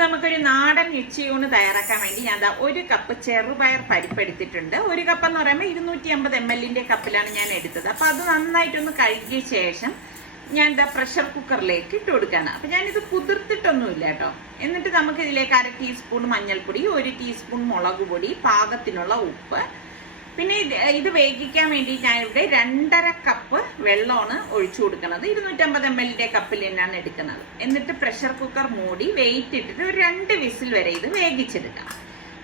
നമുക്കൊരു നാടൻ ഉച്ചയൂണ് തയ്യാറാക്കാൻ വേണ്ടി ഞാൻ ഒരു കപ്പ് ചെറുപയർ പരിപ്പ് എടുത്തിട്ടുണ്ട്. ഒരു കപ്പ് എന്ന് പറയുമ്പോൾ 250 ml കപ്പിലാണ് ഞാൻ എടുത്തത്. അപ്പൊ അത് നന്നായിട്ടൊന്ന് കഴുകിയ ശേഷം ഞാൻ പ്രഷർ കുക്കറിലേക്ക് ഇട്ട് കൊടുക്കുകയാണ്. അപ്പൊ ഞാനിത് കുതിർത്തിട്ടൊന്നുമില്ല കേട്ടോ. എന്നിട്ട് നമുക്ക് ഇതിലേക്ക് 1/2 ടീസ്പൂൺ മഞ്ഞൾപ്പൊടി, 1 ടീസ്പൂൺ മുളക് പൊടി, പാകത്തിനുള്ള ഉപ്പ്, പിന്നെ ഇത് വേവിക്കാൻ വേണ്ടി ഞാൻ ഇവിടെ 2.5 കപ്പ് വെള്ളമാണ് ഒഴിച്ചു കൊടുക്കുന്നത്. 250 ml കപ്പിൽ തന്നെയാണ് എടുക്കുന്നത്. എന്നിട്ട് പ്രഷർ കുക്കർ മൂടി വെയിറ്റ് ഇട്ടിട്ട് ഒരു 2 വിസിൽ വരെ ഇത് വേവിച്ചെടുക്കാം.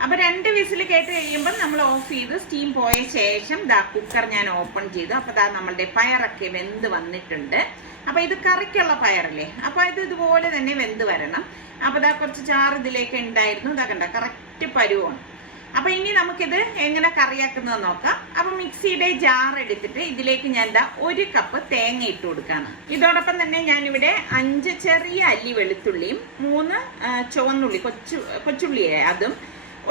അപ്പൊ 2 വിസിൽ കേട്ട് കഴിയുമ്പോൾ നമ്മൾ ഓഫ് ചെയ്ത് സ്റ്റീം പോയ ശേഷം കുക്കർ ഞാൻ ഓപ്പൺ ചെയ്തു. അപ്പൊ നമ്മളുടെ പയറൊക്കെ വെന്ത് വന്നിട്ടുണ്ട്. അപ്പൊ ഇത് കറിക്കുള്ള പയറല്ലേ, അപ്പൊ ഇത് ഇതുപോലെ തന്നെ വെന്ത് വരണം. അപ്പൊ കുറച്ച് ചാറ് ഇതിലേക്ക് ഉണ്ടായിരുന്നു. കണ്ട കറക്റ്റ് പരുവാണ്. അപ്പൊ ഇനി നമുക്കിത് എങ്ങനെ കറിയാക്കുന്നത് നോക്കാം. അപ്പൊ മിക്സിയുടെ ജാർ എടുത്തിട്ട് ഇതിലേക്ക് ഞാൻ 1 കപ്പ് തേങ്ങ ഇട്ട് കൊടുക്കാണ്. ഇതോടൊപ്പം തന്നെ ഞാനിവിടെ 5 ചെറിയ അല്ലി വെളുത്തുള്ളിയും 3 ചുവന്നുള്ളി കൊച്ചുള്ളിയെ അതും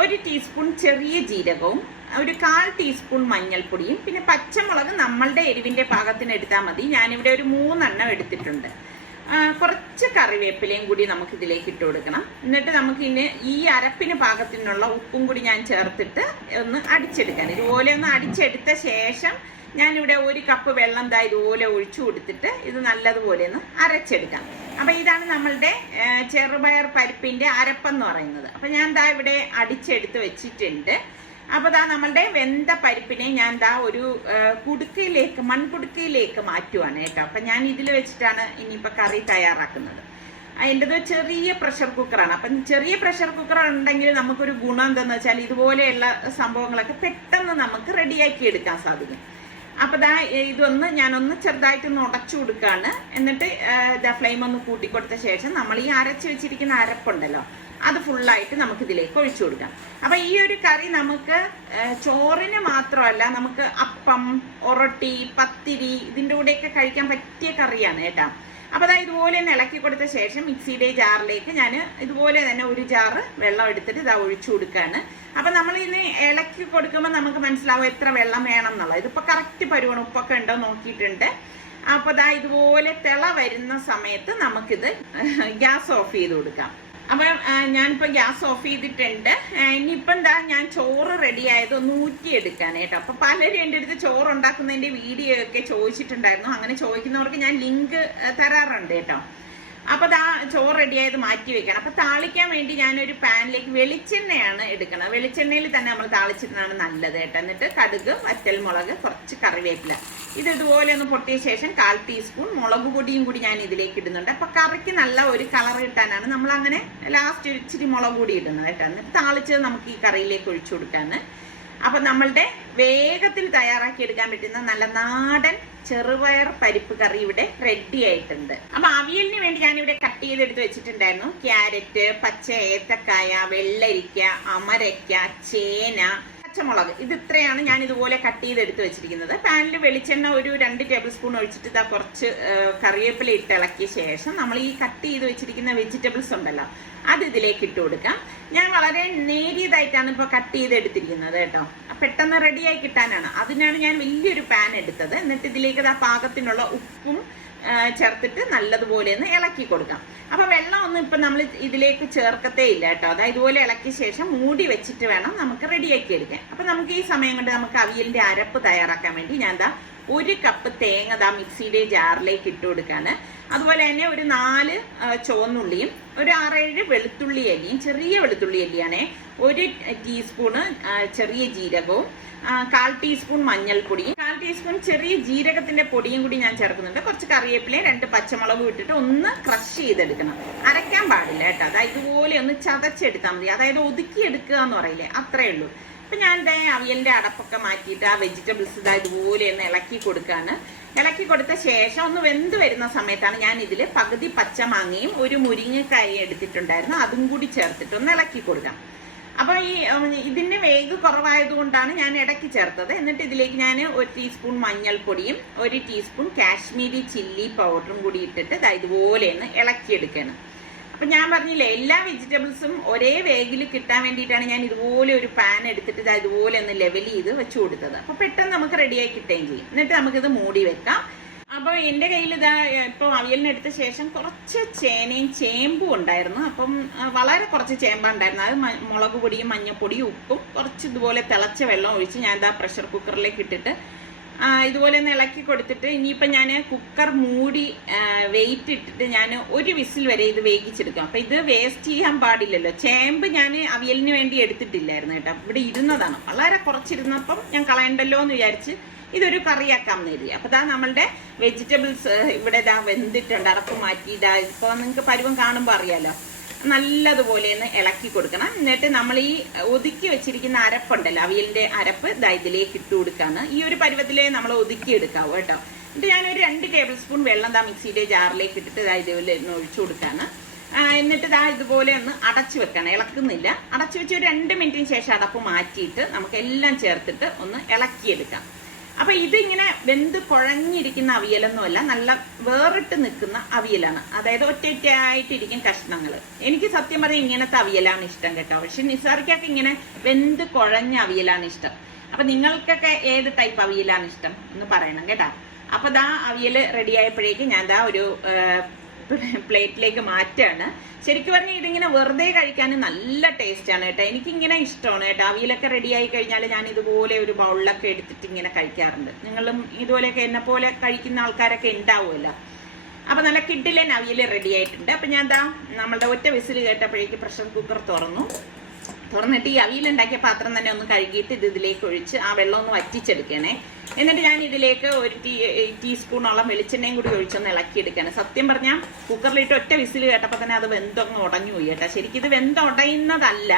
1 ടീസ്പൂൺ ചെറിയ ജീരകവും 1/4 ടീസ്പൂൺ മഞ്ഞൾപ്പൊടിയും പിന്നെ പച്ചമുളക് നമ്മളുടെ എരിവിന്റെ പാകത്തിന് എടുത്താൽ മതി. ഞാനിവിടെ ഒരു 3 എണ്ണം എടുത്തിട്ടുണ്ട്. കുറച്ച് കറിവേപ്പിലയും കൂടി നമുക്ക് ഇതിലേക്ക് ഇട്ട് കൊടുക്കണം. എന്നിട്ട് നമുക്ക് ഇനി ഈ അരപ്പിന് പാകത്തിനുള്ള ഉപ്പും കൂടി ഞാൻ ചേർത്തിട്ട് ഒന്ന് അടിച്ചെടുക്കാൻ. ഇതുപോലെ ഒന്ന് അടിച്ചെടുത്ത ശേഷം ഞാനിവിടെ 1 കപ്പ് വെള്ളം ഇതുപോലെ ഒഴിച്ചു കൊടുത്തിട്ട് ഇത് നല്ലതുപോലെ ഒന്ന് അരച്ചെടുക്കാം. അപ്പൊ ഇതാണ് നമ്മളുടെ ചെറുപയർ പരിപ്പിന്റെ അരപ്പെന്ന് പറയുന്നത്. അപ്പൊ ഞാൻ ഇവിടെ അടിച്ചെടുത്ത് വെച്ചിട്ടുണ്ട്. അപ്പൊ നമ്മളുടെ വെന്ത പരിപ്പിനെ ഞാൻ ഒരു കുടുക്കയിലേക്ക് മൺകുടുക്കയിലേക്ക് മാറ്റുവാണ് കേട്ടോ. അപ്പൊ ഞാൻ ഇതിൽ വെച്ചിട്ടാണ് ഇനിയിപ്പോ കറി തയ്യാറാക്കുന്നത്. എൻ്റെത് ചെറിയ പ്രഷർ കുക്കറാണ്. അപ്പം ചെറിയ പ്രഷർ കുക്കർ ഉണ്ടെങ്കിൽ നമുക്കൊരു ഗുണം എന്താന്ന് വെച്ചാൽ ഇതുപോലെയുള്ള സംഭവങ്ങളൊക്കെ പെട്ടെന്ന് നമുക്ക് റെഡിയാക്കി എടുക്കാൻ സാധിക്കും. അപ്പൊ ഇതൊന്ന് ഞാനൊന്ന് ചെറുതായിട്ടൊന്ന് ഉടച്ചു കൊടുക്കാണ്. എന്നിട്ട് ഫ്ലെയിം ഒന്ന് കൂട്ടിക്കൊടുത്ത ശേഷം നമ്മൾ ഈ അരച്ചു വെച്ചിരിക്കുന്ന അരപ്പുണ്ടല്ലോ അത് ഫുള്ളായിട്ട് നമുക്ക് ഇതിലേക്ക് ഒഴിച്ചു കൊടുക്കാം. അപ്പൊ ഈ ഒരു കറി നമുക്ക് ചോറിന് മാത്രമല്ല, നമുക്ക് അപ്പം, ഒറട്ടി, പത്തിരി ഇതിൻ്റെ കൂടെയൊക്കെ കഴിക്കാൻ പറ്റിയ കറിയാണ് കേട്ടോ. അപ്പൊ ഇതുപോലെ ഒന്ന് ഇളക്കി കൊടുത്ത ശേഷം മിക്സിയുടെ ജാറിലേക്ക് ഞാൻ ഇതുപോലെ തന്നെ 1 ജാറ് വെള്ളം എടുത്തിട്ട് ഒഴിച്ചു കൊടുക്കുകയാണ്. അപ്പൊ നമ്മൾ ഇതിന് ഇളക്കി കൊടുക്കുമ്പോൾ നമുക്ക് മനസ്സിലാവും എത്ര വെള്ളം വേണം എന്നുള്ളത്. ഇതിപ്പോ കറക്റ്റ് പരുവണം, ഉപ്പൊക്കെ ഉണ്ടോ നോക്കിയിട്ടുണ്ട്. അപ്പൊ ഇതുപോലെ തിള വരുന്ന സമയത്ത് നമുക്കിത് ഗ്യാസ് ഓഫ് ചെയ്ത് കൊടുക്കാം. അപ്പൊ ഞാനിപ്പോ ഗ്യാസ് ഓഫ് ചെയ്തിട്ടുണ്ട്. ഇനിയിപ്പോ ഞാൻ ചോറ് റെഡി ആയത് ഒന്ന് ഊറ്റിയെടുക്കാൻ കേട്ടോ. അപ്പൊ പലരും എൻ്റെ അടുത്ത് ചോറ് ഉണ്ടാക്കുന്നതിന്റെ വീഡിയോ ഒക്കെ ചോദിച്ചിട്ടുണ്ടായിരുന്നു. അങ്ങനെ ചോദിക്കുന്നവർക്ക് ഞാൻ ലിങ്ക് തരാറുണ്ട് കേട്ടോ. അപ്പൊ ചോറ് റെഡി ആയത് മാറ്റി വെക്കണം. അപ്പൊ താളിക്കാൻ വേണ്ടി ഞാനൊരു പാനിലേക്ക് വെളിച്ചെണ്ണയാണ് എടുക്കുന്നത്. വെളിച്ചെണ്ണയിൽ തന്നെ നമ്മൾ താളിച്ചിട്ടാണ് നല്ലത് കേട്ടോ. എന്നിട്ട് കടുക്, വറ്റൽമുളക്, കുറച്ച് കറിവേപ്പില ഇത് ഇതുപോലെ ഒന്ന് പൊട്ടിയ ശേഷം 1/4 ടീസ്പൂൺ മുളക് പൊടിയും കൂടി ഞാൻ ഇതിലേക്ക് ഇടുന്നുണ്ട്. അപ്പൊ കറിക്ക് നല്ല ഒരു കളർ കിട്ടാനാണ് നമ്മൾ അങ്ങനെ ലാസ്റ്റ് ഇച്ചിരി മുളക് പൊടി ഇടുന്നത് കേട്ടോ. എന്നിട്ട് താളിച്ചത് നമുക്ക് ഈ കറിയിലേക്ക് ഒഴിച്ചു കൊടുക്കാണ്. അപ്പൊ നമ്മളുടെ വേഗത്തിൽ തയ്യാറാക്കി എടുക്കാൻ പറ്റുന്ന നല്ല നാടൻ ചെറുപയർ പരിപ്പ് കറി ഇവിടെ റെഡി ആയിട്ടുണ്ട്. അപ്പൊ അവിയലിന് വേണ്ടി ഞാനിവിടെ കട്ട് ചെയ്തെടുത്ത് വെച്ചിട്ടുണ്ടായിരുന്നു. ക്യാരറ്റ്, പച്ച ഏത്തക്കായ, വെള്ളരിക്ക, അമരയ്ക്ക, ചേന, പച്ചമുളക് ഇത് ഇത്രയാണ് ഞാൻ ഇതുപോലെ കട്ട് ചെയ്തെടുത്ത് വെച്ചിരിക്കുന്നത്. പാനിൽ വെളിച്ചെണ്ണ ഒരു 2 ടേബിൾ സ്പൂൺ ഒഴിച്ചിട്ട് കുറച്ച് കറിവേപ്പില ഇട്ട് ഇളക്കിയ ശേഷം നമ്മൾ ഈ കട്ട് ചെയ്ത് വെച്ചിരിക്കുന്ന വെജിറ്റബിൾസ് ഉണ്ടല്ലോ അത് ഇതിലേക്ക് ഇട്ട് കൊടുക്കാം. ഞാൻ വളരെ നേരിയതായിട്ടാണ് ഇപ്പൊ കട്ട് ചെയ്തെടുത്തിരിക്കുന്നത് കേട്ടോ. പെട്ടെന്ന് റെഡിയായി കിട്ടാനാണ്. അതിനാണ് ഞാൻ വലിയൊരു പാൻ എടുത്തത്. എന്നിട്ട് ഇതിലേക്ക് പാകത്തിനുള്ള ഉപ്പും ചേർത്തിട്ട് നല്ലതുപോലെ ഒന്ന് ഇളക്കി കൊടുക്കാം. അപ്പൊ വെള്ളം ഒന്നും ഇപ്പൊ നമ്മൾ ഇതിലേക്ക് ചേർക്കത്തേ ഇല്ല കേട്ടോ. ഇതുപോലെ ഇളക്കിയ ശേഷം മൂടി വെച്ചിട്ട് വേണം നമുക്ക് റെഡിയാക്കി എടുക്കാൻ. അപ്പൊ നമുക്ക് ഈ സമയം കൊണ്ട് നമുക്ക് അവിയലിന്റെ അരപ്പ് തയ്യാറാക്കാൻ വേണ്ടി ഞാൻ 1 കപ്പ് തേങ്ങ മിക്സിയുടെ ജാറിലേക്ക് ഇട്ട് കൊടുക്കാണ്. അതുപോലെ തന്നെ ഒരു 4 ചുവന്നുള്ളിയും ഒരു 6-7 വെളുത്തുള്ളി അല്ലിയും, ചെറിയ വെളുത്തുള്ളി അല്ലിയാണേ, 1 ടീസ്പൂണ് ചെറിയ ജീരകവും, 1/4 ടീസ്പൂൺ മഞ്ഞൾപ്പൊടിയും, 1/4 ടീസ്പൂൺ ചെറിയ ജീരകത്തിന്റെ പൊടിയും കൂടി ഞാൻ ചേർക്കുന്നുണ്ട്. കുറച്ച് കറിവേപ്പിലയും 2 പച്ചമുളകും ഇട്ടിട്ട് ഒന്ന് ക്രഷ് ചെയ്തെടുക്കണം. അരയ്ക്കാൻ പാടില്ല കേട്ടോ. ഇതുപോലെ ഒന്ന് ചതച്ചെടുത്താൽ മതി. അതായത് ഒതുക്കിയെടുക്കുക എന്ന് പറയില്ലേ, അത്രേ ഉള്ളൂ. അപ്പൊ ഞാൻ അവിയലിന്റെ അടപ്പൊക്കെ മാറ്റിയിട്ട് ആ വെജിറ്റബിൾസ് ഇതുപോലെ ഒന്ന് ഇളക്കി കൊടുക്കാണ്. ഇളക്കി കൊടുത്ത ശേഷം ഒന്ന് വെന്ത് വരുന്ന സമയത്താണ് ഞാൻ ഇതിൽ പകുതി പച്ചമാങ്ങയും 1 മുരിങ്ങക്കായും എടുത്തിട്ടുണ്ടായിരുന്നു. അതും കൂടി ചേർത്തിട്ട് ഒന്ന് ഇളക്കി കൊടുക്കാം. അപ്പൊ ഇതിന് വേഗ് കുറവായതുകൊണ്ടാണ് ഞാൻ ഇടയ്ക്ക് ചേർത്തത്. എന്നിട്ട് ഇതിലേക്ക് ഞാൻ 1 ടീസ്പൂൺ മഞ്ഞൾപ്പൊടിയും 1 ടീസ്പൂൺ കാശ്മീരി ചില്ലി പൗഡറും കൂടി ഇട്ടിട്ട് ഇതുപോലെ ഒന്ന് ഇളക്കിയെടുക്കണം. അപ്പൊ ഞാൻ പറഞ്ഞില്ലേ, എല്ലാ വെജിറ്റബിൾസും ഒരേ വേഗിൽ കിട്ടാൻ വേണ്ടിയിട്ടാണ് ഞാൻ ഇതുപോലെ ഒരു പാൻ എടുത്തിട്ട് ഇതുപോലെ ഒന്ന് ലെവൽ ചെയ്ത് വെച്ചു കൊടുത്തത്. അപ്പൊ പെട്ടെന്ന് നമുക്ക് റെഡിയായി കിട്ടുകയും ചെയ്യും. എന്നിട്ട് നമുക്കിത് മൂടി വെക്കാം. അപ്പൊ എന്റെ കയ്യിൽ ഇതാ ഇപ്പൊ അവിയലിനെടുത്ത ശേഷം കുറച്ച് ചേനയും ചേമ്പും ഉണ്ടായിരുന്നു. അപ്പം വളരെ കുറച്ച് ചേമ്പുണ്ടായിരുന്നു. അത് മുളക് പൊടിയും മഞ്ഞപ്പൊടിയും ഉപ്പും കുറച്ച് ഇതുപോലെ തിളച്ച വെള്ളം ഒഴിച്ച് ഞാൻ ഇതാ പ്രഷർ കുക്കറിലേക്ക് ഇട്ടിട്ട് ഇതുപോലെ ഒന്ന് ഇളക്കി കൊടുത്തിട്ട് ഇനിയിപ്പോൾ ഞാൻ കുക്കർ മൂടി വെയിറ്റ് ഇട്ടിട്ട് ഞാൻ ഒരു വിസിൽ വരെ ഇത് വേവിച്ചെടുക്കാം. അപ്പം ഇത് വേസ്റ്റ് ചെയ്യാൻ പാടില്ലല്ലോ. ചേമ്പ് ഞാൻ അവിയലിന് വേണ്ടി എടുത്തിട്ടില്ലായിരുന്നു കേട്ടോ, ഇവിടെ ഇരുന്നതാണ്. വളരെ കുറച്ചിരുന്നപ്പം ഞാൻ കളയണ്ടല്ലോ എന്ന് വിചാരിച്ച് ഇതൊരു കറിയാക്കാം നേരി. അപ്പം ഇതാ നമ്മളുടെ വെജിറ്റബിൾസ് ഇവിടെ ഇതാ വെന്തിട്ടുണ്ട്. അടപ്പ് മാറ്റി ഇതാ ഇപ്പോൾ നിങ്ങൾക്ക് പരുവം കാണുമ്പോൾ അറിയാലോ. നല്ലതുപോലെ ഒന്ന് ഇളക്കി കൊടുക്കണം. എന്നിട്ട് നമ്മൾ ഈ ഒതുക്കി വെച്ചിരിക്കുന്ന അരപ്പുണ്ടല്ലോ, അവിയലിന്റെ അരപ്പ് ഇതാ ഇതിലേക്ക് ഇട്ട് കൊടുക്കാന്ന്. ഈ ഒരു പരുവത്തിലേ നമ്മൾ ഒതുക്കി എടുക്കാവൂ കേട്ടോ. എന്നിട്ട് ഞാനൊരു 2 ടേബിൾ സ്പൂൺ വെള്ളം ദാ മിക്സിയുടെ ജാറിലേക്ക് ഇട്ടിട്ട് ഇതാ ഇതുപോലെ ഒന്ന് ഒഴിച്ചു കൊടുക്കാന്ന്. എന്നിട്ട് ഇതാ ഇതുപോലെ ഒന്ന് അടച്ചു വെക്കണം, ഇളക്കുന്നില്ല. അടച്ചു വെച്ച് ഒരു 2 മിനിറ്റിന് ശേഷം അടപ്പ് മാറ്റിയിട്ട് നമുക്ക് എല്ലാം ചേർത്തിട്ട് ഒന്ന് ഇളക്കിയെടുക്കാം. അപ്പൊ ഇതിങ്ങനെ വെന്ത് കുഴഞ്ഞിരിക്കുന്ന അവിയലൊന്നുമല്ല, നല്ല വേറിട്ട് നിൽക്കുന്ന അവിയലാണ്. അതായത് ഒറ്റയായിട്ടിരിക്കും കഷ്ണങ്ങൾ. എനിക്ക് സത്യം പറഞ്ഞാൽ ഇങ്ങനത്തെ അവിയലാണ് ഇഷ്ടം കേട്ടോ. പക്ഷെ നിസാറിക്കൊക്കെ ഇങ്ങനെ വെന്ത് കുഴഞ്ഞ അവിയലാണ് ഇഷ്ടം. അപ്പൊ നിങ്ങൾക്കൊക്കെ ഏത് ടൈപ്പ് അവിയലാണ് ഇഷ്ടം എന്ന് പറയണം കേട്ടോ. അപ്പൊ ദാ അവിയൽ റെഡി ആയപ്പോഴേക്കും ഞാൻ ദാ ഒരു പ്ലേറ്റിലേക്ക് മാറ്റാണ്. ശരിക്കും പറഞ്ഞാൽ ഇതിങ്ങനെ വെറുതെ കഴിക്കാൻ നല്ല ടേസ്റ്റ് ആണ് കേട്ടോ. എനിക്കിങ്ങനെ ഇഷ്ടമാണ് കേട്ടോ. അവിയലൊക്കെ റെഡി ആയി കഴിഞ്ഞാൽ ഞാൻ ഇതുപോലെ ഒരു ബൗളിലൊക്കെ എടുത്തിട്ട് ഇങ്ങനെ കഴിക്കാറുണ്ട്. നിങ്ങളും ഇതുപോലെയൊക്കെ എന്നെ പോലെ കഴിക്കുന്ന ആൾക്കാരൊക്കെ ഉണ്ടാവുമല്ലോ. അപ്പൊ നല്ല കിഡിലൻ അവിയൽ റെഡി ആയിട്ടുണ്ട്. അപ്പൊ ഞാൻ ദാ നമ്മളുടെ ഒറ്റ വിസിൽ കേട്ടപ്പോഴേക്ക് പ്രഷർ കുക്കർ തുറന്നിട്ട് ഈ അവിയലുണ്ടാക്കിയ പാത്രം തന്നെ ഒന്ന് കഴുകിയിട്ട് ഇത് ഇതിലേക്ക് ഒഴിച്ച് ആ വെള്ളം ഒന്ന് വറ്റിച്ചെടുക്കണേ. എന്നിട്ട് ഞാൻ ഇതിലേക്ക് ഒരു ടീസ്പൂണോളം വെളിച്ചെണ്ണയും കൂടി ഒഴിച്ചൊന്ന് ഇളക്കിയെടുക്കാണ്. സത്യം പറഞ്ഞാൽ കുക്കറിലിട്ട് ഒറ്റ വിസിൽ കേട്ടപ്പോൾ തന്നെ അത് വെന്തങ്ങ് ഉടഞ്ഞു പോയി കേട്ടോ. ശരിക്കും ഇത് വെന്തുടയുന്നതല്ല,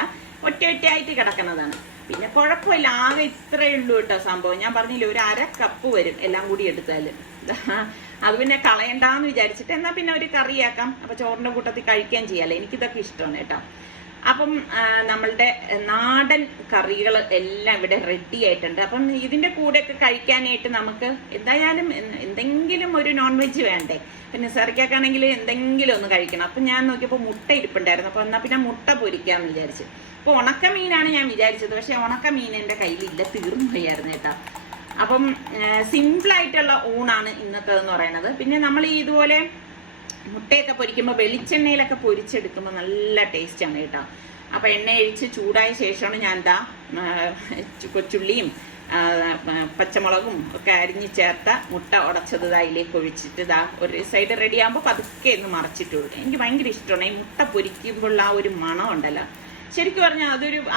ഒറ്റയായിട്ട് കിടക്കുന്നതാണ്. പിന്നെ കുഴപ്പമില്ല, ആകെ ഇത്രയേ ഉള്ളൂ കേട്ടോ സംഭവം. ഞാൻ പറഞ്ഞില്ലേ, ഒരു 1/2 കപ്പ് വരും എല്ലാം കൂടി എടുത്താൽ. അത് പിന്നെ കളയണ്ടാന്ന് വിചാരിച്ചിട്ട് എന്നാ പിന്നെ ഒരു കറിയാക്കാം. അപ്പൊ ചോറിന്റെ കൂട്ടത്തിൽ കഴിക്കാൻ ചെയ്യാലോ. എനിക്കിതൊക്കെ ഇഷ്ടമാണ് കേട്ടോ. അപ്പം നമ്മളുടെ നാടൻ കറികൾ എല്ലാം ഇവിടെ റെഡി ആയിട്ടുണ്ട്. അപ്പം ഇതിന്റെ കൂടെയൊക്കെ കഴിക്കാനായിട്ട് നമുക്ക് എന്തായാലും എന്തെങ്കിലും ഒരു നോൺ വെജ് വേണ്ടേ. പിന്നെ സെറിക്കാണെങ്കിൽ എന്തെങ്കിലും ഒന്ന് കഴിക്കണം. അപ്പം ഞാൻ നോക്കിയപ്പോൾ മുട്ട ഇരിപ്പുണ്ടായിരുന്നു. അപ്പൊ എന്നാ പിന്നെ മുട്ട പൊരിക്കാന്ന് വിചാരിച്ചു. അപ്പൊ ഉണക്കമീനാണ് ഞാൻ വിചാരിച്ചത്. പക്ഷെ ഉണക്കമീൻ എൻ്റെ കയ്യിലില്ല, തീർന്നു പോയായിരുന്നു കേട്ടോ. അപ്പം സിമ്പിളായിട്ടുള്ള ഊണാണ് ഇന്നത്തേതെന്ന് പറയുന്നത്. പിന്നെ നമ്മൾ ഈ ഇതുപോലെ മുട്ടയൊക്കെ പൊരിക്കുമ്പോൾ വെളിച്ചെണ്ണയിലൊക്കെ പൊരിച്ചെടുക്കുമ്പോൾ നല്ല ടേസ്റ്റാണ് കേട്ടോ. അപ്പൊ എണ്ണ ഒഴിച്ച് ചൂടായ ശേഷമാണ് ഞാൻ ദാ കൊച്ചുള്ളിയും പച്ചമുളകും ഒക്കെ അരിഞ്ഞ് ചേർത്ത മുട്ട ഉടച്ചത് അതിലേക്ക് ഒഴിച്ചിട്ട് ഇതാ ഒരു സൈഡ് റെഡി ആകുമ്പോൾ പതുക്കെ ഒന്ന് മറച്ചിട്ട് കൊടുക്കും. എനിക്ക് ഭയങ്കര ഇഷ്ടമാണ് ഈ മുട്ട പൊരിക്കുമ്പോൾ ആ ഒരു മണം ഉണ്ടല്ലോ. ശരിക്കും പറഞ്ഞാൽ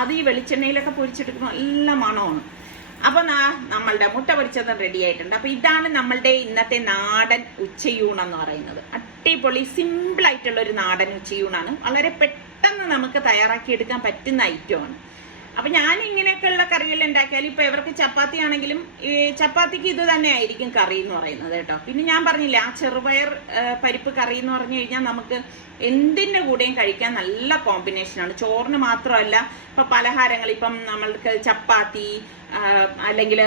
അത് ഈ വെളിച്ചെണ്ണയിലൊക്കെ പൊരിച്ചെടുക്കുമ്പോൾ നല്ല മണമാണ്. അപ്പൊ നമ്മളുടെ മുട്ട പൊരിച്ചതും റെഡി ആയിട്ടുണ്ട്. അപ്പൊ ഇതാണ് നമ്മളുടെ ഇന്നത്തെ നാടൻ ഉച്ചയൂണെന്ന് പറയുന്നത്. അടിപൊളി സിമ്പിൾ ആയിട്ടുള്ള ഒരു നാടൻ ഉച്ചയൂണാണ്. വളരെ പെട്ടെന്ന് നമുക്ക് തയ്യാറാക്കിയെടുക്കാൻ പറ്റുന്ന ഐറ്റമാണ്. അപ്പൊ ഞാൻ ഇങ്ങനെയൊക്കെയുള്ള കറികൾ ഉണ്ടാക്കിയാൽ ഇപ്പൊ ഇവർക്ക് ചപ്പാത്തി ആണെങ്കിലും ഈ ചപ്പാത്തിക്ക് ഇത് തന്നെ ആയിരിക്കും കറി എന്ന് പറയുന്നത് കേട്ടോ. പിന്നെ ഞാൻ പറഞ്ഞില്ല, ആ ചെറുപയർ പരിപ്പ് കറി എന്ന് പറഞ്ഞു കഴിഞ്ഞാൽ നമുക്ക് എന്തിന്റെ കൂടെയും കഴിക്കാൻ നല്ല കോമ്പിനേഷനാണ്. ചോറിന് മാത്രമല്ല, ഇപ്പൊ പലഹാരങ്ങൾ, ഇപ്പം നമ്മൾക്ക് ചപ്പാത്തി അല്ലെങ്കിൽ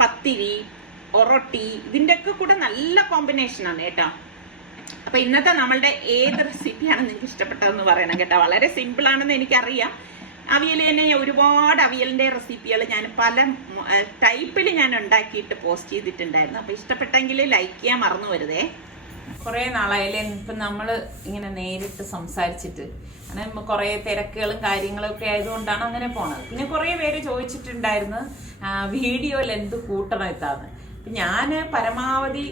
പത്തിരി, ഒറൊട്ടി, ഇതിൻ്റെയൊക്കെ കൂടെ നല്ല കോമ്പിനേഷനാണ് കേട്ടോ. അപ്പൊ ഇന്നത്തെ നമ്മളുടെ ഏത് റെസിപ്പിയാണ് നിങ്ങൾക്ക് ഇഷ്ടപ്പെട്ടതെന്ന് പറയണം കേട്ടോ. വളരെ സിമ്പിൾ ആണെന്ന് എനിക്കറിയാം. അവിയൽ തന്നെ ഒരുപാട് അവിയലിന്റെ റെസിപ്പികൾ ഞാൻ പല ടൈപ്പിൽ ഞാൻ ഉണ്ടാക്കിയിട്ട് പോസ്റ്റ് ചെയ്തിട്ടുണ്ടായിരുന്നു. അപ്പൊ ഇഷ്ടപ്പെട്ടെങ്കിൽ ലൈക്ക് ചെയ്യാൻ മറന്നു വരുതേ. കുറെ നാളായാലേ ഇപ്പം നമ്മൾ ഇങ്ങനെ നേരിട്ട് സംസാരിച്ചിട്ട്, അങ്ങനെ കുറെ തിരക്കുകളും കാര്യങ്ങളും ഒക്കെ ആയതുകൊണ്ടാണ് അങ്ങനെ പോണത്. പിന്നെ കുറെ പേര് ചോദിച്ചിട്ടുണ്ടായിരുന്നു വീഡിയോയിൽ എന്ത് കൂട്ടണം എത്താന്ന്. ഞാൻ പരമാവധി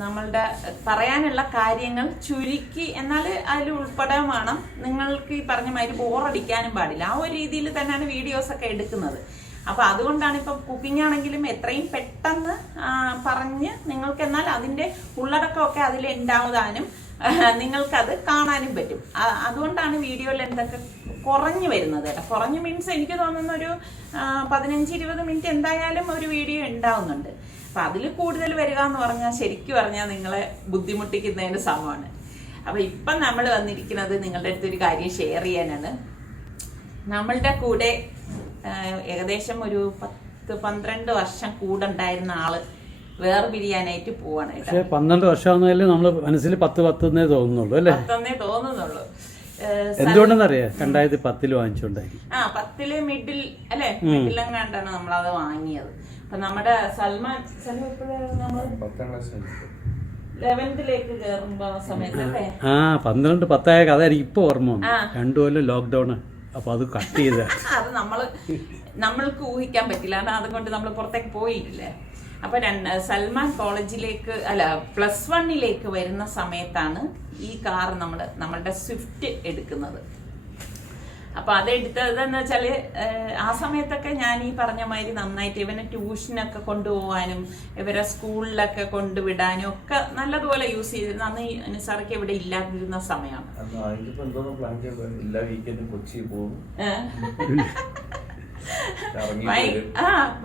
നമ്മളുടെ പറയാനുള്ള കാര്യങ്ങൾ ചുരുക്കി, എന്നാൽ അതിൽ ഉൾപ്പെടാൻ വേണം. നിങ്ങൾക്ക് ഈ പറഞ്ഞ മാതിരി ബോറടിക്കാനും പാടില്ല. ആ ഒരു രീതിയിൽ തന്നെയാണ് വീഡിയോസ് ഒക്കെ എടുക്കുന്നത്. അപ്പൊ അതുകൊണ്ടാണ് ഇപ്പൊ കുക്കിംഗ് ആണെങ്കിലും എത്രയും പെട്ടെന്ന് പറഞ്ഞ് നിങ്ങൾക്ക്, എന്നാൽ അതിന്റെ ഉള്ളടക്കമൊക്കെ അതിൽ ഉണ്ടാവാനും നിങ്ങൾക്കത് കാണാനും പറ്റും. അതുകൊണ്ടാണ് വീഡിയോ ലെന്തൊക്കെ കുറഞ്ഞു വരുന്നത്. കുറഞ്ഞു മീൻസ് എനിക്ക് തോന്നുന്ന ഒരു 15-20 മിനിറ്റ് എന്തായാലും ഒരു വീഡിയോ ഉണ്ടാവുന്നുണ്ട്. അപ്പൊ അതിൽ കൂടുതൽ വരിക എന്ന് പറഞ്ഞാൽ ശരിക്കും പറഞ്ഞാൽ നിങ്ങളെ ബുദ്ധിമുട്ടിക്കുന്നതിന് സമമാണ്. അപ്പൊ ഇപ്പം നമ്മൾ വന്നിരിക്കുന്നത് നിങ്ങളുടെ അടുത്തൊരു കാര്യം ഷെയർ ചെയ്യാനാണ്. നമ്മളുടെ കൂടെ ഏകദേശം ഒരു 10-12 വർഷം കൂടെ ഉണ്ടായിരുന്ന ആള് വേർപിരിയാനായിട്ട് പോവാണ്. 12 വർഷമാണെന്നാലും നമ്മള് മനസ്സിൽ 10 തോന്നുന്നുള്ളൂ അല്ലേ? 10 തോന്നുന്നുള്ളൂ. എന്തുകൊണ്ടെന്നറിയാം, 2010 വാങ്ങിച്ചോണ്ടായി. 10 മിഡിൽ അല്ലെ, മിഡിലെങ്ങാണ്ടാണ് നമ്മളത് വാങ്ങിയത്. അപ്പൊ നമ്മുടെ സൽമാൻ നമ്മൾ 11th കയറുമ്പോ സമയത്തല്ലേ 12-10 കഥ എനിക്ക് ഇപ്പൊ ഓർമ്മ വന്നു. 2 കൊല്ലം ലോക്ക്ഡൌൺ. അപ്പൊ അത് കട്ട് ചെയ്ത അത് നമ്മൾക്ക് ഊഹിക്കാൻ പറ്റില്ല. കാരണം അതുകൊണ്ട് നമ്മൾ പുറത്തേക്ക് പോയില്ലേ. അപ്പൊ സൽമാൻ കോളേജിലേക്ക് +1 വരുന്ന സമയത്താണ് ഈ കാർ നമ്മളുടെ സ്വിഫ്റ്റ് എടുക്കുന്നത്. അപ്പൊ അതെടുത്തതെന്ന് വെച്ചാല് ആ സമയത്തൊക്കെ ഞാൻ ഈ പറഞ്ഞ മാതിരി നന്നായിട്ട് ഇവനെ ട്യൂഷനൊക്കെ കൊണ്ടുപോകാനും ഇവരെ സ്കൂളിലൊക്കെ കൊണ്ടുവിടാനും ഒക്കെ നല്ലതുപോലെ യൂസ് ചെയ്തിരുന്നു. അന്ന് നിസാർക്ക് ഇവിടെ ഇല്ലാതിരുന്ന സമയമാണ്.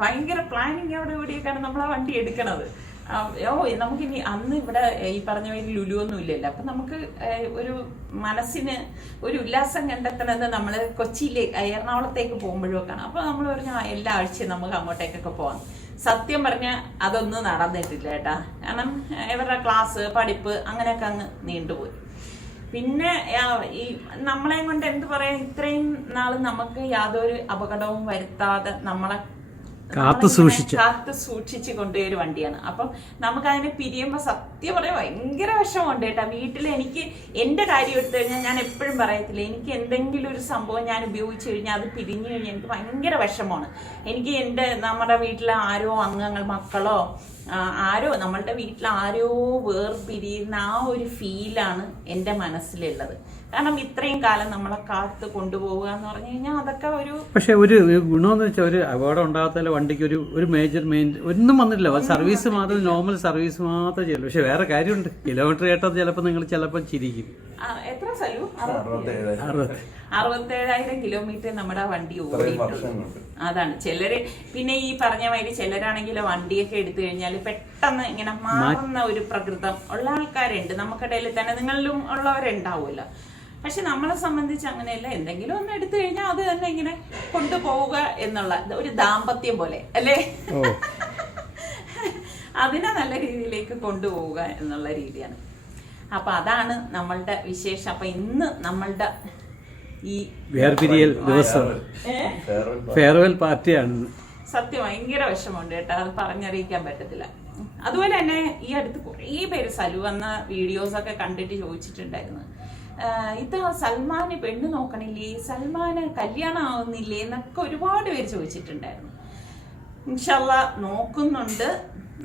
ഭയങ്കര പ്ലാനിങ് അവിടെ ഇവിടെയൊക്കെയാണ് നമ്മൾ ആ വണ്ടി എടുക്കണത്. നമുക്കിനി അന്ന് ഇവിടെ ഈ പറഞ്ഞ മാതിരി ലുലുവൊന്നും ഇല്ലല്ലോ. അപ്പൊ നമുക്ക് ഒരു മനസ്സിന് ഒരു ഉല്ലാസം കണ്ടെത്തണത് നമ്മള് എറണാകുളത്തേക്ക് പോകുമ്പോഴൊക്കെയാണ്. അപ്പൊ നമ്മൾ പറഞ്ഞ എല്ലാ ആഴ്ചയും നമുക്ക് അങ്ങോട്ടേക്കൊക്കെ പോവാം. സത്യം പറഞ്ഞ അതൊന്നും നടന്നിട്ടില്ല കേട്ടാ. കാരണം ഇവരുടെ ക്ലാസ് പഠിപ്പ് അങ്ങനെയൊക്കെ അങ്ങ് നീണ്ടുപോയി. പിന്നെ ഈ നമ്മളെ കൊണ്ട് എന്ത് പറയാ, ഇത്രയും നാള് നമുക്ക് യാതൊരു അപകടവും വരുത്താതെ നമ്മളെ കാത്തു സൂക്ഷിച്ച് കൊണ്ടുപോയ ഒരു വണ്ടിയാണ്. അപ്പം നമുക്ക് അതിനെ പിരിയുമ്പോ സത്യം പറയാൻ ഭയങ്കര വിഷമമുണ്ട് കേട്ടാ. വീട്ടിൽ എനിക്ക് എന്റെ കാര്യം എടുത്തു കഴിഞ്ഞാൽ ഞാൻ എപ്പോഴും പറയത്തില്ല, എനിക്ക് എന്തെങ്കിലും ഒരു സംഭവം ഞാൻ ഉപയോഗിച്ചു കഴിഞ്ഞാൽ അത് പിരിഞ്ഞു കഴിഞ്ഞാൽ എനിക്ക് ഭയങ്കര വിഷമമാണ്. എനിക്ക് നമ്മുടെ വീട്ടിലെ ആരോ അംഗങ്ങൾ മക്കളോ നമ്മളുടെ വീട്ടിൽ ആരോ വേർപിരിയുന്ന ആ ഒരു ഫീലാണ് എൻ്റെ മനസ്സിലുള്ളത്. കാരണം ഇത്രയും കാലം നമ്മളെ കാത്ത് കൊണ്ടുപോവുക എന്ന് പറഞ്ഞു കഴിഞ്ഞാൽ അതൊക്കെ പക്ഷെ ഒരു ഗുണമെന്ന് വെച്ചാൽ ഒരു അപകടം ഉണ്ടാകത്തില്ല. വണ്ടിക്ക് ഒരു മേജർ ഒന്നും വന്നിട്ടില്ല. സർവീസ് മാത്രം, നോർമൽ സർവീസ് മാത്രമേ ചെയ്യുള്ളൂ. പക്ഷെ വേറെ കാര്യമുണ്ട്, കിലോമീറ്റർ കേട്ടത് ചിലപ്പോൾ ചിരിക്കും. എത്ര സലു 67,000 കിലോമീറ്റർ നമ്മുടെ വണ്ടി ഓടിയിട്ടുണ്ട്. അതാണ് ചിലര്. പിന്നെ ഈ പറഞ്ഞ മാതിരി ചിലരാണെങ്കിൽ വണ്ടിയൊക്കെ എടുത്തു കഴിഞ്ഞാൽ പെട്ടെന്ന് ഇങ്ങനെ മാറുന്ന ഒരു പ്രകൃതം ഉള്ള ആൾക്കാരുണ്ട് നമുക്കിടയിൽ തന്നെ. നിങ്ങളിലും ഉള്ളവരുണ്ടാവുമല്ലോ. പക്ഷെ നമ്മളെ സംബന്ധിച്ച് അങ്ങനെയല്ല. എന്തെങ്കിലും ഒന്ന് എടുത്തു കഴിഞ്ഞാൽ അത് തന്നെ ഇങ്ങനെ കൊണ്ടുപോവുക എന്നുള്ള ഒരു ദാമ്പത്യം പോലെ അല്ലേ, അതിനെ നല്ല രീതിയിലേക്ക് കൊണ്ടുപോവുക എന്നുള്ള രീതിയാണ്. അപ്പൊ അതാണ് നമ്മളുടെ വിശേഷം. അപ്പൊ ഇന്ന് നമ്മളുടെ ഈ വേർപിരിയൽ ദിവസം ഫെയർവെൽ പാർട്ടിയാണ്. സത്യം ഭയങ്കര വിഷമമുണ്ട് കേട്ടോ, അത് പറഞ്ഞറിയിക്കാൻ പറ്റത്തില്ല. അതുപോലെ തന്നെ ഈ അടുത്ത് കുറേ പേര് സലു വന്ന വീഡിയോസൊക്കെ കണ്ടിട്ട് ചോദിച്ചിട്ടുണ്ടായിരുന്നു, ഇത് സൽമാന് പെണ്ണ് നോക്കണില്ലേ, സൽമാന് കല്യാണം ആവുന്നില്ലേ എന്നൊക്കെ ഒരുപാട് പേര് ചോദിച്ചിട്ടുണ്ടായിരുന്നു. ഇൻഷാല്ലാ നോക്കുന്നുണ്ട്,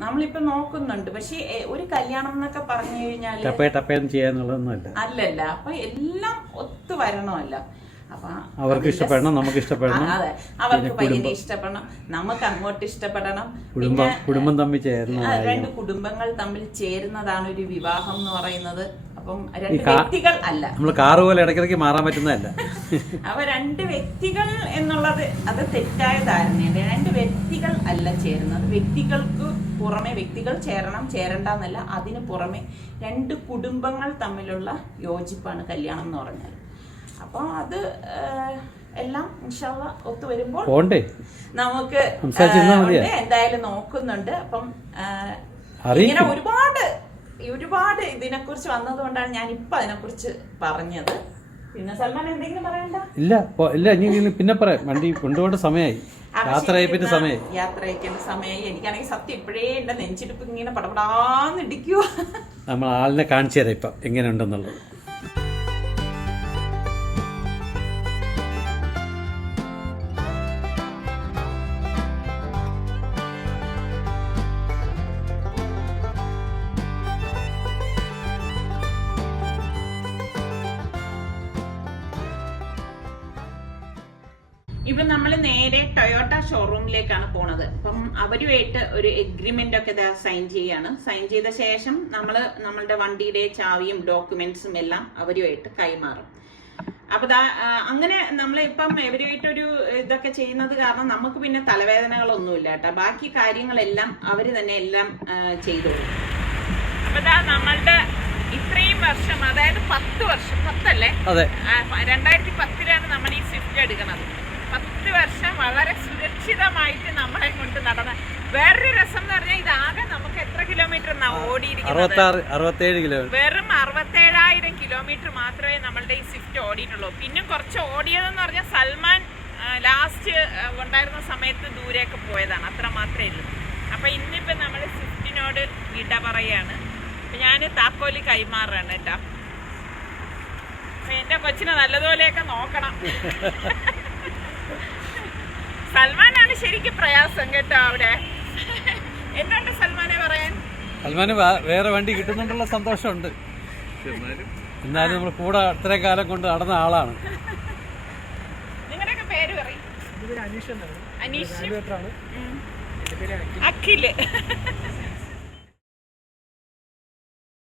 നമ്മളിപ്പോ നോക്കുന്നുണ്ട്. പക്ഷെ ഒരു കല്യാണം എന്നൊക്കെ പറഞ്ഞു കഴിഞ്ഞാല് അല്ലല്ല. അപ്പൊ എല്ലാം ഒത്തു വരണമല്ല. അപ്പൊ അവർക്ക് ഇഷ്ടപ്പെടണം, നമുക്ക് ഇഷ്ടപ്പെടണം. അതെ, അവർക്ക് പയ്യനെ ഇഷ്ടപ്പെടണം, നമുക്ക് അങ്ങോട്ട് ഇഷ്ടപ്പെടണം. കുടുംബം തമ്മിൽ ചേർന്ന 2 കുടുംബങ്ങൾ തമ്മിൽ ചേരുന്നതാണ് ഒരു വിവാഹം എന്ന് പറയുന്നത്. അപ്പം 2 വ്യക്തികൾ അല്ല, നമ്മൾ കാറ് പോലെ ഇടയ്ക്കിടയ്ക്ക് മാറാൻ പറ്റുന്നതല്ല. അപ്പൊ 2 വ്യക്തികൾ എന്നുള്ളത് അത് തെറ്റായ ധാരണയാണ്. 2 വ്യക്തികൾ അല്ല ചേരുന്നത്. വ്യക്തികൾക്ക് പുറമെ വ്യക്തികൾ ചേരണ്ടെന്നല്ല, അതിന് പുറമെ 2 കുടുംബങ്ങൾ തമ്മിലുള്ള യോജിപ്പാണ് കല്യാണം എന്ന് പറഞ്ഞാൽ. അപ്പൊ അത് എല്ലാം ഇൻഷാല്ലാ ഒത്തുവരുമ്പോൾ നമുക്ക് എന്തായാലും നോക്കുന്നുണ്ട്. അപ്പം ഇങ്ങനെ ഒരുപാട് ഇതിനെക്കുറിച്ച് വന്നതുകൊണ്ടാണ് ഞാൻ ഇപ്പൊ അതിനെക്കുറിച്ച് പറഞ്ഞത്. പിന്നെ സൽമാൻ എന്തെങ്കിലും പറയണ്ട? ഇല്ല ഇനി പിന്നെ പറയാം. വണ്ടി കൊണ്ടുപോകേണ്ട സമയമായി, യാത്ര അയക്കേണ്ട സമയമായി. എനിക്കാണെങ്കിൽ സത്യം ഇപ്പോഴേ എന്റെ നെഞ്ചിടിപ്പ് ഇങ്ങനെ പടപടാന്ന് ഇടിക്കുക. നമ്മൾ ആളിനെ കാണിച്ചു തരാം ഇപ്പൊ എങ്ങനെയുണ്ടെന്നുള്ളത്. ഇപ്പൊ നമ്മൾ നേരെ ടൊയോട്ട ഷോറൂമിലേക്കാണ് പോണത്. അപ്പം അവരുമായിട്ട് ഒരു എഗ്രിമെന്റ് ഒക്കെ സൈൻ ചെയ്യാണ്. സൈൻ ചെയ്ത ശേഷം നമ്മളുടെ വണ്ടിയുടെ ചാവിയും ഡോക്യുമെന്റ്സും എല്ലാം അവരുമായിട്ട് കൈമാറും. അപ്പൊ അങ്ങനെ നമ്മളിപ്പം ഇവരുമായിട്ടൊരു ഇതൊക്കെ ചെയ്യുന്നത് കാരണം നമുക്ക് പിന്നെ തലവേദനകളൊന്നുമില്ല കേട്ടോ. ബാക്കി കാര്യങ്ങളെല്ലാം അവര് തന്നെ എല്ലാം ചെയ്തോളും. അപ്പൊ നമ്മളുടെ ഇത്രയും വർഷം, അതായത് 10 വർഷം, 10 അല്ലേ, 2010 നമ്മൾ ഈ സ്വിഫ്റ്റ് എടുക്കുന്നത്. 10 വർഷം വളരെ സുരക്ഷിതമായിട്ട് നമ്മളെ കൊണ്ട് നടന്ന. വേറൊരു രസം എന്ന് പറഞ്ഞാൽ ഇതാകെ നമുക്ക് എത്ര കിലോമീറ്റർ ഓടിയിരിക്കുന്നത്? 67 കിലോമീറ്റർ. വെറും 67,000 കിലോമീറ്റർ മാത്രമേ നമ്മളുടെ ഈ സ്വിഫ്റ്റ് ഓടിയിട്ടുള്ളൂ. പിന്നെ കുറച്ച് ഓടിയതെന്ന് പറഞ്ഞാൽ സൽമാൻ ലാസ്റ്റ് ഉണ്ടായിരുന്ന സമയത്ത് ദൂരെയൊക്കെ പോയതാണ്, അത്ര മാത്രമേ ഉള്ളൂ. അപ്പം ഇന്നിപ്പം നമ്മൾ സ്വിഫ്റ്റിനോട് വിട പറയാണ്. അപ്പം ഞാൻ താക്കോല് കൈമാറാണ് കേട്ടോ. അപ്പം എൻ്റെ കൊച്ചിനെ നല്ലതുപോലെയൊക്കെ നോക്കണം. സൽമാനാണ് ശരിക്കും പ്രയാസം കേട്ടോ അവിടെ. എന്തുണ്ട് സൽമാനെ പറയാൻ? സൽമാന് വേറെ വണ്ടി കിട്ടുന്നുണ്ടുള്ള സന്തോഷമുണ്ട്. എന്നാലും നമ്മൾ കൂടെ ഇത്രയും കാലം കൊണ്ട് നടന്ന ആളാണ്. നിങ്ങളുടെയൊക്കെ പേര് പറയും? അനീഷ്, അഖില്.